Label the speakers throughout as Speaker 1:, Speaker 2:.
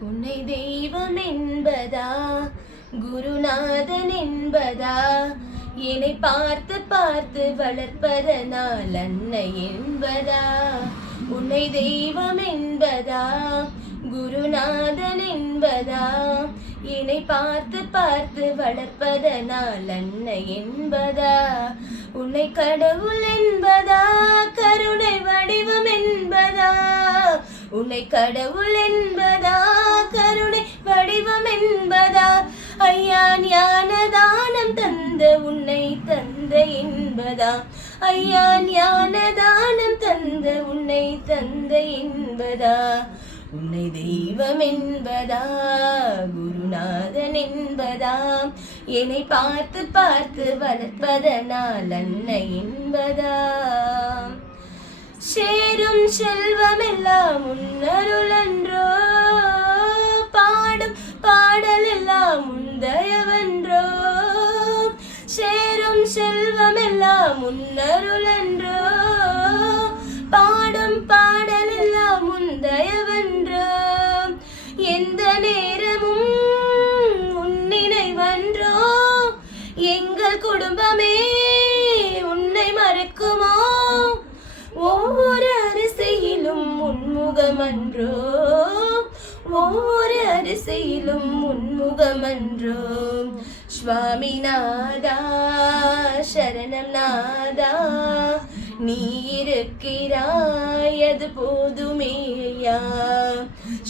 Speaker 1: உன்னை தெய்வம் என்பதா? குருநாதன் என்பதா? என்னை பார்த்து பார்த்து வளர்ப்பதனால் அன்னை என்பதா? உன்னை தெய்வம் என்பதா? குருநாதன் என்பதா? என்னை பார்த்து பார்த்து வளர்ப்பதனால் அன்னை என்பதா? உன்னை கடவுள் என்பதா? கருணை வடிவம் என்பதா? உன்னை கடவுள் என்பதா? கருணை வடிவம் என்பதா? ஐயா ஞான தானம் தந்த உன்னை தந்த என்பதா? ஐயா ஞான தானம் தந்த உன்னை தந்த என்பதா? உன்னை தெய்வம் என்பதா? குருநாதன் என்பதா? என்னை பார்த்து பார்த்து வளர்ப்பதனால் அன்னை என்பதா? சேரும் செல்வமெல்லாம் உன்னருளன்றோ சேரும் செல்வமெல்லாம் உன்னருளன்றோ? பாடும் பாடலெல்லாம் உந்தயவன்றோ? எந்த நேரமும் உன்னினைவன்றோ எங்கள் குடும்பமே உன்னை மறக்குமோ? ஒவ்வொரு அரிசியிலும் உன்முகமன்றோ? ஒவ்வொரு அரிசியிலும் உன்முகமன்றோ? சுவாமிநாதா சரணம் நாதா. நீ இருக்கிறாய் அது போதுமேயா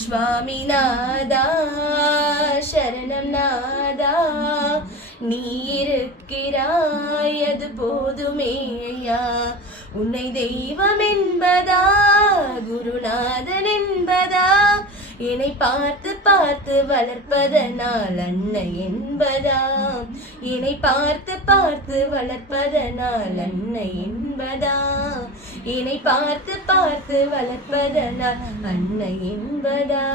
Speaker 1: சுவாமிநாதா சரணம் நாதா. நீ இருக்கிறாய் அது போதுமேயா உன்னை தெய்வம் என்பதா குருநாதன் என்பதா. என்னை பார்த்து பார்த்து வளர்ப்பதனால் அன்னை என்பதா என்னை பார்த்து பார்த்து வளர்ப்பதனால் அன்னை என்பதா என்னை பார்த்து பார்த்து வளர்ப்பதனால் அன்னை என்பதா